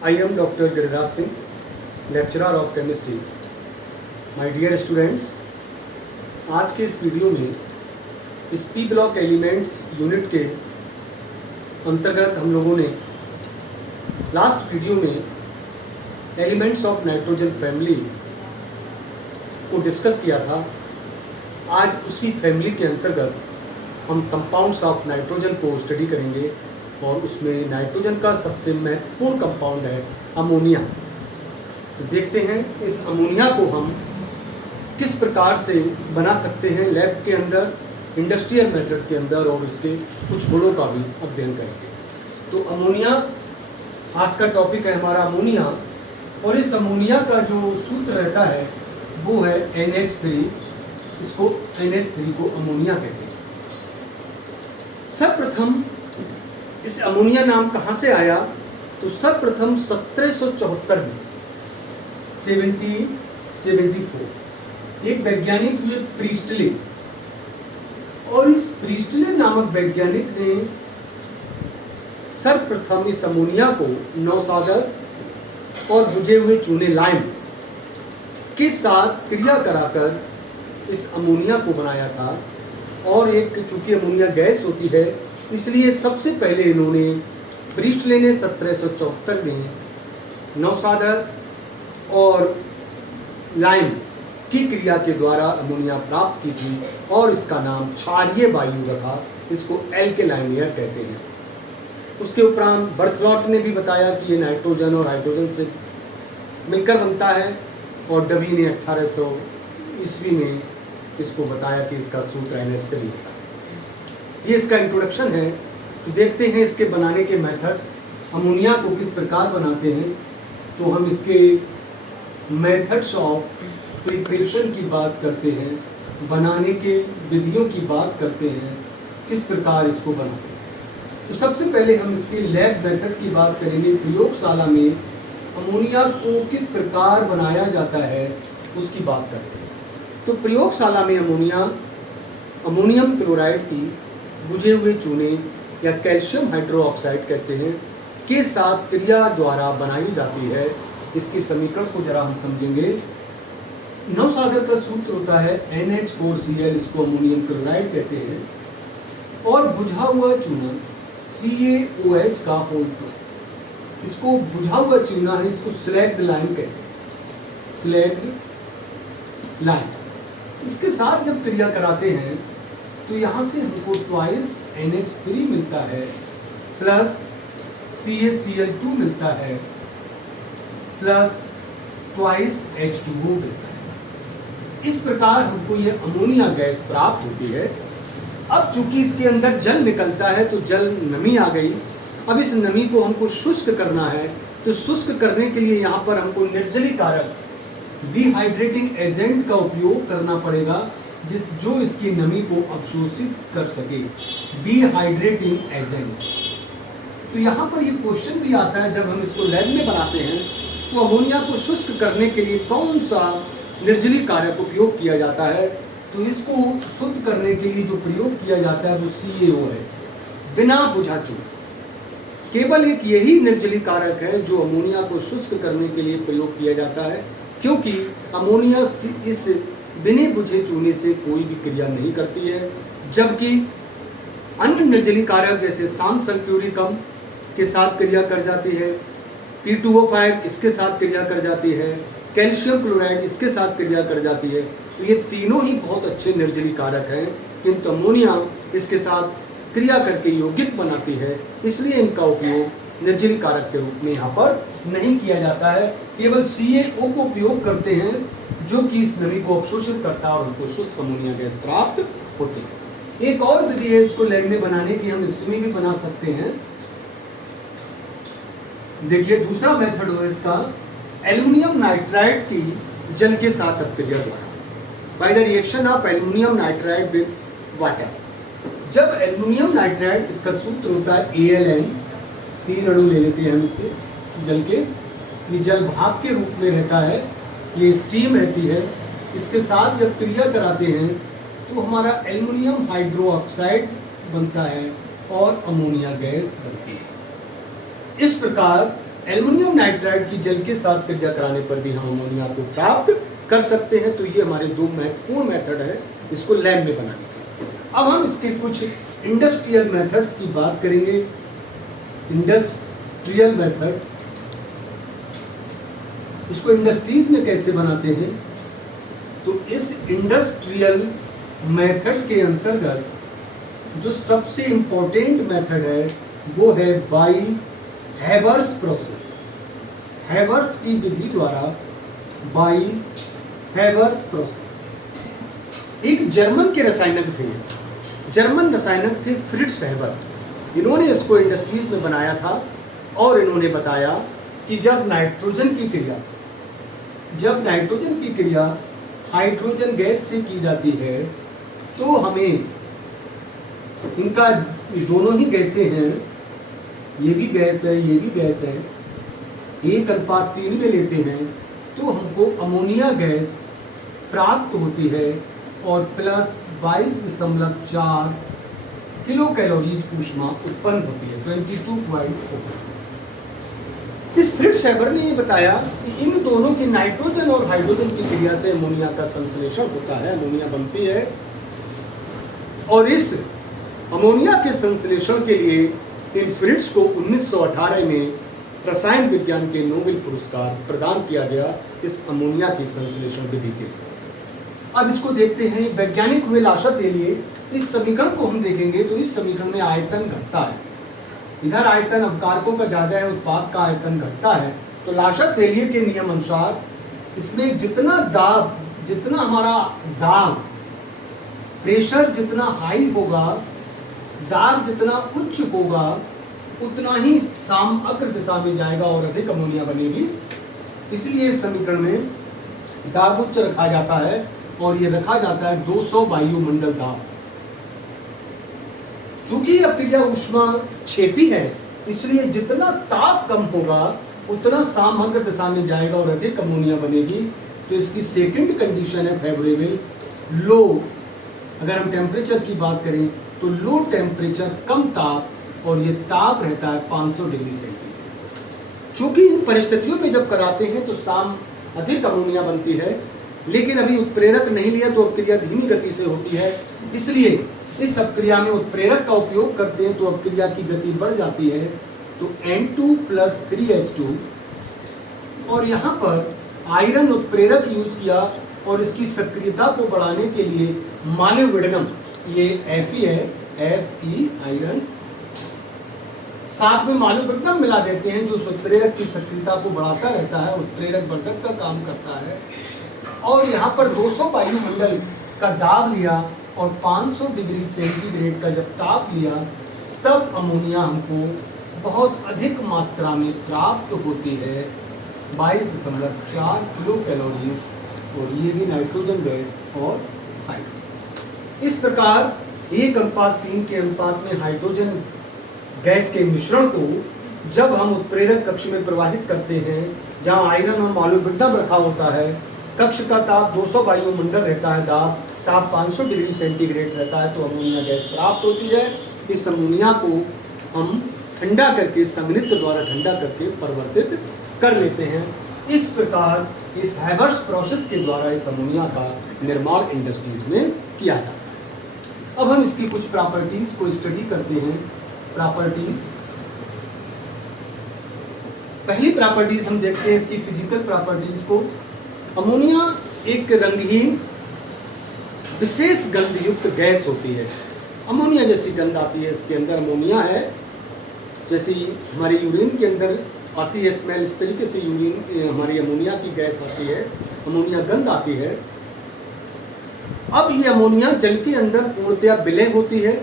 I am Dr. Giriraj Singh, lecturer of chemistry. My dear students, आज के इस video में इस पी ब्लॉक एलिमेंट्स यूनिट के अंतर्गत हम लोगों ने लास्ट वीडियो में एलिमेंट्स ऑफ नाइट्रोजन फैमिली को डिस्कस किया था। आज उसी फैमिली के अंतर्गत हम कंपाउंड्स ऑफ नाइट्रोजन को स्टडी करेंगे और उसमें नाइट्रोजन का सबसे महत्वपूर्ण कंपाउंड है अमोनिया। तो देखते हैं इस अमोनिया को हम किस प्रकार से बना सकते हैं लैब के अंदर, इंडस्ट्रियल मेथड के अंदर, और इसके कुछ गुणों का भी अध्ययन करेंगे। तो अमोनिया आज का टॉपिक है हमारा अमोनिया, और इस अमोनिया का जो सूत्र रहता है वो है NH3। इसको NH3 को अमोनिया कहते हैं। सर्वप्रथम इस अमोनिया नाम कहाँ से आया? तो सर्वप्रथम 1774 में 1774 एक वैज्ञानिक हुए प्रीस्टले, और इस प्रीस्टले नामक वैज्ञानिक ने सर्वप्रथम इस अमोनिया को नौसागर और भुजे हुए चूने लाइम के साथ क्रिया कराकर इस अमोनिया को बनाया था। और एक चूंकि अमोनिया गैस होती है, इसलिए सबसे पहले इन्होंने प्रीस्टले ने 1774 में नौसागर और लाइम की क्रिया के द्वारा अमोनिया प्राप्त की थी, और इसका नाम क्षारीय वायु रखा। इसको एल्केलाइन एयर कहते हैं। उसके उपरांत बर्थलॉट ने भी बताया कि ये नाइट्रोजन और हाइड्रोजन से मिलकर बनता है, और डबी ने 1800 ईस्वी में इसको बताया कि इसका सूत्र NH3 है। ये इसका इंट्रोडक्शन है। तो देखते हैं इसके बनाने के मेथड्स, अमोनिया को किस प्रकार बनाते हैं। तो हम इसके मेथड्स ऑफ प्रिपरेशन की बात करते हैं, बनाने के विधियों की बात करते हैं, किस प्रकार इसको बनाते हैं। तो सबसे पहले हम इसके लैब मेथड की बात करेंगे। प्रयोगशाला में अमोनिया को किस प्रकार बनाया जाता है उसकी बात करते हैं। तो प्रयोगशाला में अमोनियम क्लोराइड की बुझे हुए चूने या कैल्शियम हाइड्रोक्साइड कहते हैं के साथ क्रिया द्वारा बनाई जाती है। इसके समीकरण को जरा हम समझेंगे। नौसागर का सूत्र होता है NH4Cl, इसको अमोनियम क्लोराइड कहते हैं, और बुझा हुआ चूना CaOH का होल प्लस, इसको बुझा हुआ चूना है, इसको स्लैग्ड लाइम कहते हैं, स्लैग्ड लाइम। इसके साथ जब क्रिया कराते हैं तो यहाँ से हमको ट्वाइस NH3 मिलता है, प्लस CaCl2 मिलता है, प्लस ट्वाइस H2O मिलता है। इस प्रकार हमको ये अमोनिया गैस प्राप्त होती है। अब चूंकि इसके अंदर जल निकलता है तो जल नमी आ गई। अब इस नमी को हमको शुष्क करना है, तो शुष्क करने के लिए यहाँ पर हमको निर्जलीकारक डिहाइड्रेटिंग एजेंट का उपयोग करना पड़ेगा, जो इसकी नमी को अवशोषित कर सके, डिहाइड्रेटिंग एजेंट। तो यहाँ पर ये क्वेश्चन भी आता है, जब हम इसको लैब में बनाते हैं तो अमोनिया को शुष्क करने के लिए कौन सा निर्जलीकारक उपयोग किया जाता है। तो इसको शुद्ध करने के लिए जो प्रयोग किया जाता है वो CaO है, बिना बुझा चूना। केवल एक यही निर्जलीकारक है जो अमोनिया को शुष्क करने के लिए प्रयोग किया जाता है, क्योंकि अमोनिया इस बिना बुझे चूने से कोई भी क्रिया नहीं करती है। जबकि अन्य निर्जलीकारक जैसे सांप सल्फ्यूरिकम के साथ क्रिया कर जाती है, P2O5 इसके साथ क्रिया कर जाती है, कैल्शियम क्लोराइड इसके साथ क्रिया कर जाती है। तो ये तीनों ही बहुत अच्छे निर्जलीकारक हैं, किंतु अमोनिया इसके साथ क्रिया करके यौगिक बनाती है, इसलिए इनका उपयोग निर्जलीकारक के रूप में यहाँ पर नहीं किया जाता है। केवल CaO को उपयोग करते हैं, जो कि इस नमी को अवशोषित करता है और उनको शुष्क अमोनिया गैस प्राप्त होती है। एक और विधि है इसको लैब में बनाने की, हम इसमें भी बना सकते हैं। देखिए दूसरा मेथड है इसका, एल्युमिनियम नाइट्राइड की जल के साथ अपक्रिया द्वारा, by the reaction of aluminium nitride with water. जब एल्युमिनियम नाइट्राइड, इसका सूत्र होता है ALN, 3 अणु ले लेते हैं हम इसके जल के। ये जल भाप के रूप में रहता है, ये स्टीम रहती है। इसके साथ जब क्रिया कराते हैं तो हमारा एल्युमिनियम हाइड्रोक्साइड बनता है और अमोनिया गैस बनती है। इस प्रकार एल्युमिनियम नाइट्राइड की जल के साथ क्रिया कराने पर भी हम अमोनिया को प्राप्त कर सकते हैं। तो ये हमारे दो महत्वपूर्ण मेथड है इसको लैब में बनाने का। अब हम इसके कुछ इंडस्ट्रियल मेथड्स की बात करेंगे। इंडस्ट्रियल मेथड, इसको इंडस्ट्रीज में कैसे बनाते हैं? तो इस इंडस्ट्रियल मेथड के अंतर्गत जो सबसे इंपॉर्टेंट मेथड है वो है बाई हैबर्स प्रोसेस। हैबर्स की विधि द्वारा, बाई हैबर्स प्रोसेस। एक जर्मन के रसायनज्ञ थे, जर्मन रसायनज्ञ थे फ्रिट्ज हैबर। इन्होंने इसको इंडस्ट्रीज में बनाया था और इन्होंने बताया कि जब नाइट्रोजन की क्रिया हाइड्रोजन गैस से की जाती है तो हमें इनका दोनों ही गैसें हैं, ये भी गैस है ये भी गैस है, 1:3 में लेते हैं तो हमको अमोनिया गैस प्राप्त होती है और प्लस 22.4 किलो कैलोरीज ऊष्मा उत्पन्न होती है, 22.4। इस फ्रिट्ज हैबर ने ये बताया कि इन दोनों की नाइट्रोजन और हाइड्रोजन की क्रिया से अमोनिया का संश्लेषण होता है, अमोनिया बनती है। और इस अमोनिया के संश्लेषण के लिए इन फ्रिट्ज को 1918 में रसायन विज्ञान के नोबेल पुरस्कार प्रदान किया गया इस अमोनिया की संश्लेषण विधि के लिए। अब इसको देखते हैं, वैज्ञानिक हुए लाशत के लिए इस समीकरण को हम देखेंगे तो इस समीकरण में आयतन घटता है, इधर आयतन अपकारकों का ज्यादा है, उत्पाद का आयतन घटता है। तो लाशत थेलिए के नियम अनुसार इसमें जितना हमारा दाब प्रेशर जितना हाई होगा, दाब जितना उच्च होगा, उतना ही सामअग्र दिशा में जाएगा और अधिक अमोनिया बनेगी। इसलिए इस समीकरण में दाब उच्च रखा जाता है और ये रखा जाता है 200 वायुमंडल दाब। चूंकि यह क्रिया ऊष्मा क्षेपी है इसलिए जितना ताप कम होगा उतना सामग्र दिशा में जाएगा और अधिक अमोनिया बनेगी। तो इसकी सेकंड कंडीशन है फेवरेबल लो। अगर हम टेम्परेचर की बात करें तो लो टेम्परेचर कम ताप और ये ताप रहता है 500 डिग्री सेंटीग्रेड। चूंकि इन परिस्थितियों में जब कराते हैं तो अधिक अमोनिया बनती है, लेकिन अभी उत्प्रेरक नहीं लिया तो अपक्रिया धीमी गति से होती है, इसलिए इस अपक्रिया में उत्प्रेरक का उपयोग करते हैं तो अपक्रिया की गति बढ़ जाती है। तो N2 + 3H2 और यहाँ पर आयरन उत्प्रेरक यूज किया और इसकी सक्रियता को बढ़ाने के लिए मालिब्डेनम, ये Fe है, Fe आयरन, साथ में मालिब्डेनम मिला देते हैं जो उत्प्रेरक की सक्रियता को बढ़ाता रहता है, उत्प्रेरक वर्धक का काम करता है। और यहाँ पर 200 वायुमंडल का दाब लिया और 500 डिग्री सेंटीग्रेड का जब ताप लिया तब अमोनिया हमको बहुत अधिक मात्रा में प्राप्त होती है, 22.4 किलो कैलोरीज, और ये भी नाइट्रोजन गैस और हाइड्रोजन। इस प्रकार 1:3 के अनुपात में हाइड्रोजन गैस के मिश्रण को जब हम उत्प्रेरक कक्ष में प्रवाहित करते हैं जहाँ आयरन और मालिब्डेनम रखा होता है, कक्ष का ताप 200 वायुमंडल रहता है, ताप 500 डिग्री सेंटीग्रेड रहता है, तो अमोनिया गैस प्राप्त होती है। इस अमोनिया को हम ठंडा करके, संघनित्र द्वारा ठंडा करके परिवर्तित कर लेते हैं। इस प्रकार इस हैबर्स प्रोसेस के द्वारा इस अमोनिया का निर्माण इंडस्ट्रीज में किया जाता है। अब हम इसकी कुछ प्रॉपर्टीज को स्टडी करते हैं। प्रॉपर्टीज, पहली प्रॉपर्टीज हम देखते हैं इसकी फिजिकल प्रॉपर्टीज को। अमोनिया एक रंगहीन विशेष गंध युक्त गैस होती है। अमोनिया जैसी गंध आती है, इसके अंदर अमोनिया है, जैसी हमारे यूरिन के अंदर आती है स्मेल, इस तरीके से यूरिन हमारी अमोनिया की गैस आती है, अमोनिया गंध आती है। अब ये अमोनिया जल के अंदर पूर्णतया विलय होती है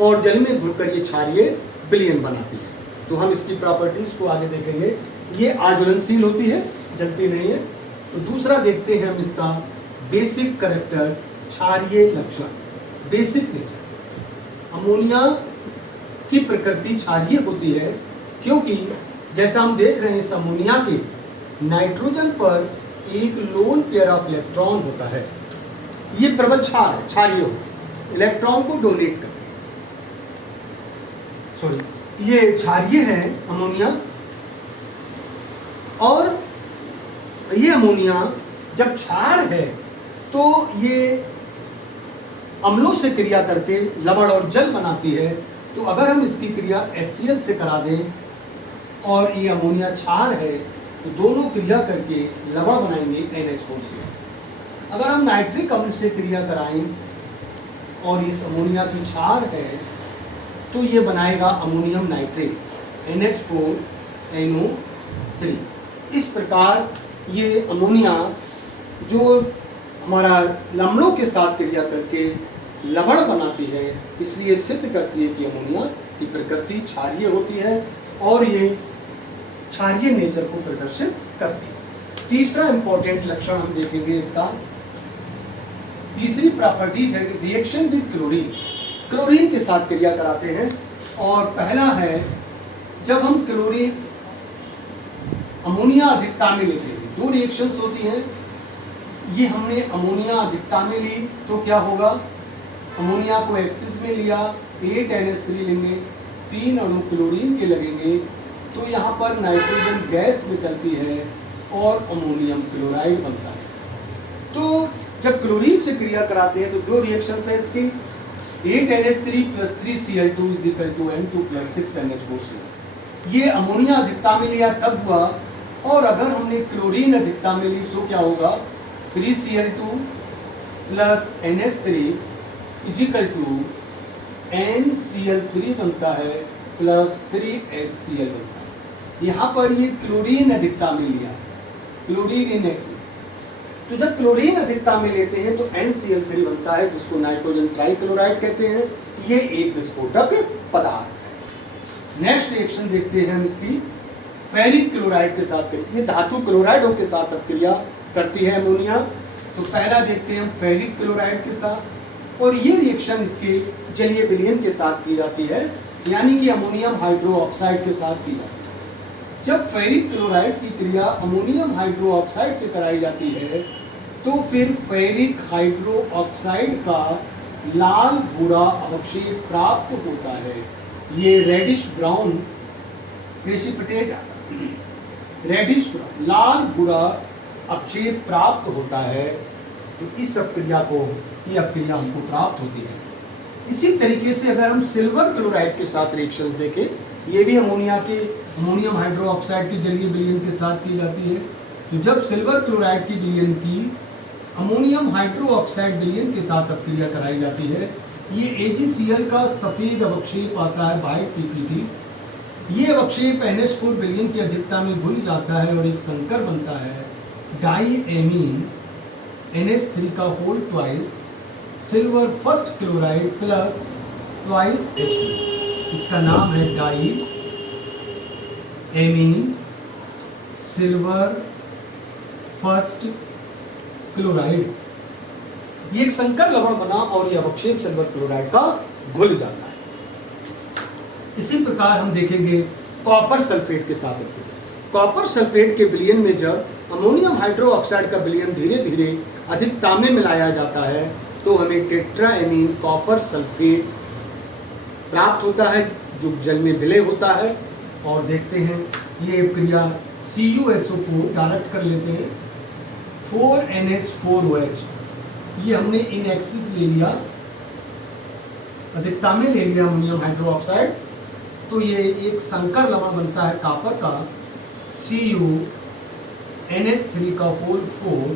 और जल में घुलकर ये क्षारीय विलयन बनाती है। तो हम इसकी प्रॉपर्टीज को आगे देखेंगे। ये आज्वलनशील होती है, जलती नहीं है। तो दूसरा देखते हैं हम इसका बेसिक कैरेक्टर, क्षारीय लक्षण, बेसिक नेचर। अमोनिया की प्रकृति क्षारीय होती है क्योंकि जैसा हम देख रहे हैं इस अमोनिया के नाइट्रोजन पर एक लोन पेयर ऑफ इलेक्ट्रॉन होता है। ये प्रबल क्षार है, क्षारीय हो, इलेक्ट्रॉन को डोनेट करते हैं। सॉरी, ये क्षारीय है अमोनिया और ये अमोनिया जब क्षार है तो ये अम्लों से क्रिया करके लवण और जल बनाती है। तो अगर हम इसकी क्रिया HCl से करा दें और ये अमोनिया क्षार है तो दोनों क्रिया करके लवण बनाएंगे NH4 से। अगर हम नाइट्रिक अम्ल से क्रिया कराएं और इस अमोनिया की क्षार है तो ये बनाएगा अमोनियम नाइट्रेट NH4NO3। इस प्रकार ये अमोनिया जो हमारा लवणों के साथ क्रिया करके लवण बनाती है, इसलिए सिद्ध करती है कि अमोनिया की प्रकृति क्षारीय होती है और ये क्षारीय नेचर को प्रदर्शित करती है। तीसरा इंपॉर्टेंट लक्षण हम देखेंगे इसका, तीसरी प्रॉपर्टीज है रिएक्शन विद क्लोरीन। क्लोरीन के साथ क्रिया कराते हैं और पहला है जब हम क्लोरीन अमोनिया अधिकता में लेते हैं, दो रिएक्शंस होती हैं। ये हमने अमोनिया अधिकता में ली तो क्या होगा, अमोनिया को एक्सिस में लिया, 8NH3 लेंगे, 3 अणु क्लोरीन के लगेंगे तो यहाँ पर नाइट्रोजन गैस निकलती है और अमोनियम क्लोराइड बनता है। तो जब क्लोरीन से क्रिया कराते हैं तो दो रिएक्शंस है इसकी, 8NH3 + 3Cl2 = N2 + 6NH4। ये अमोनिया अधिकता में लिया तब हुआ, और अगर हमने क्लोरीन अधिकता में ली तो क्या होगा, 3Cl2 + NH3 = NCl3 बनता है + 3HCl बनता है। यहाँ पर ये क्लोरीन अधिकता में लिया, क्लोरीन इन एक्सिस। तो जब क्लोरीन अधिकता में लेते हैं तो NCl3 बनता है जिसको नाइट्रोजन ट्राइक्लोराइड कहते हैं। ये एक विस्फोटक पदार्थ है। नेक्स्ट रिएक्शन देखते हैं हम इसकी, फेरिक क्लोराइड के साथ। ये धातु क्लोराइडों के साथ अब क्रिया करती है अमोनिया। तो पहला देखते हैं हम फेरिक क्लोराइड के साथ, और ये रिएक्शन इसके जलीय विलयन के साथ की जाती है, यानी कि अमोनियम हाइड्रोक्साइड के साथ की जाती है। जब फेरिक क्लोराइड की क्रिया अमोनियम हाइड्रोक्साइड से कराई जाती है तो फिर फेरिक हाइड्रोक्साइड का लाल भूरा अवक्षेप प्राप्त होता है। ये reddish brown precipitate, reddish brown लाल भूरा अवक्षेप प्राप्त होता है। तो इस अपक्रिया को, ये अपक्रिया हमको प्राप्त होती है। इसी तरीके से अगर हम सिल्वर क्लोराइड के साथ रिएक्शंस देखें, ये भी अमोनियम हाइड्रोक्साइड की जलीय विलयन के साथ की जाती है। तो जब सिल्वर क्लोराइड की विलयन की अमोनियम हाइड्रोक्साइड विलयन के साथ अपक्रिया कराई जाती है, ये AgCl का सफेद अवक्षेप आता है वाइट PPT। ये अवक्षेप NH4 विलयन की अधिकता में घुल जाता है और एक संकर बनता है डाईएमीन NH3 का whole twice silver first chloride plus twice H2। इसका नाम है डाईएमीन सिल्वर फर्स्ट क्लोराइड। ये एक संकर लवण बना और ये अवक्षेप सिल्वर क्लोराइड का घुल जाता है। इसी प्रकार हम देखेंगे कॉपर सल्फेट के साथ। कॉपर सल्फेट के विलयन में जब अमोनियम हाइड्रोक्साइड का विलयन धीरे धीरे अधिकता में मिलाया जाता है तो हमें टेट्राएमीन कॉपर सल्फेट प्राप्त होता है जो जल में विलय होता है। और देखते हैं ये क्रिया CuSO4 डायरेक्ट कर लेते हैं, 4NH4OH। ये हमने इन एक्सिस ले लिया, अधिकता में ले लिया अमोनियम हाइड्रोक्साइड, तो ये एक संकर लवण बनता है कॉपर का CuNH3 का होल 4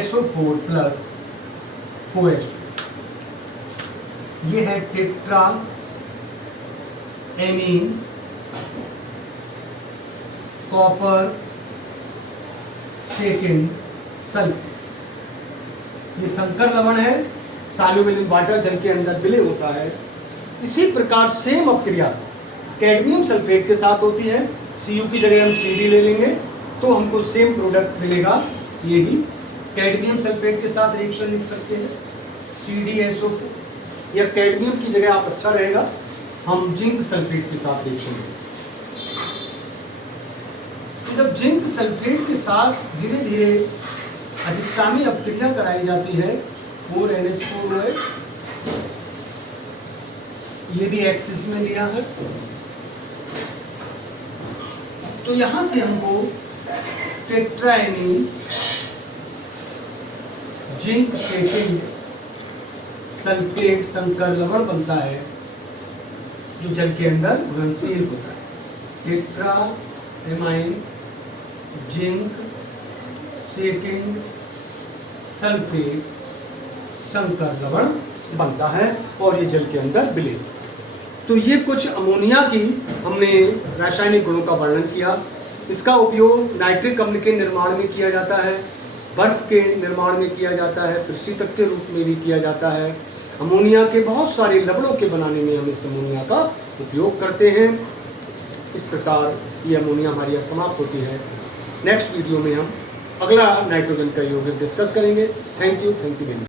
SO4 प्लस OH। ये है टेट्राएमीन कॉपर सेकेंड सल्फेट। ये संकर लवण है, सॉल्युबल इन वाटर, जल के अंदर विलय होता है। इसी प्रकार सेम अपक्रिया कैडमियम सल्फेट के साथ होती है। Cu की जगह हम Cd ले लेंगे तो हमको सेम प्रोडक्ट मिलेगा। यही कैडमियम सल्फेट के साथ रिएक्शन लिख सकते हैं CdSO4, या कैडमियम की जगह आप अच्छा रहेगा हम जिंक सल्फेट के साथ रिएक्शन लेंगे। तो जब जिंक सल्फेट के साथ धीरे धीरे अधिकता में अपक्रिया कराई जाती है 4NH4OH, ये भी एक्सिस में लिया है, तो यहां से हमको टेट्राएनीन जिंक सेटिंग सल्फेट संकर लवण बनता है जो जल के अंदर घुलनशील होता है। टेट्राएमाइन जिंक सेटिंग सल्फेट संकर लवण बनता है और ये जल के अंदर विलीन। तो ये कुछ अमोनिया की हमने रासायनिक गुणों का वर्णन किया। इसका उपयोग नाइट्रिक अम्ल के निर्माण में किया जाता है, बर्फ के निर्माण में किया जाता है, प्रशीतक के रूप में भी किया जाता है। अमोनिया के बहुत सारे लवणों के बनाने में हम इस अमोनिया का उपयोग करते हैं। इस प्रकार ये अमोनिया हमारी यहाँ समाप्त होती है। नेक्स्ट वीडियो में हम अगला नाइट्रोजन का यौगिक डिस्कस करेंगे। Thank you very much.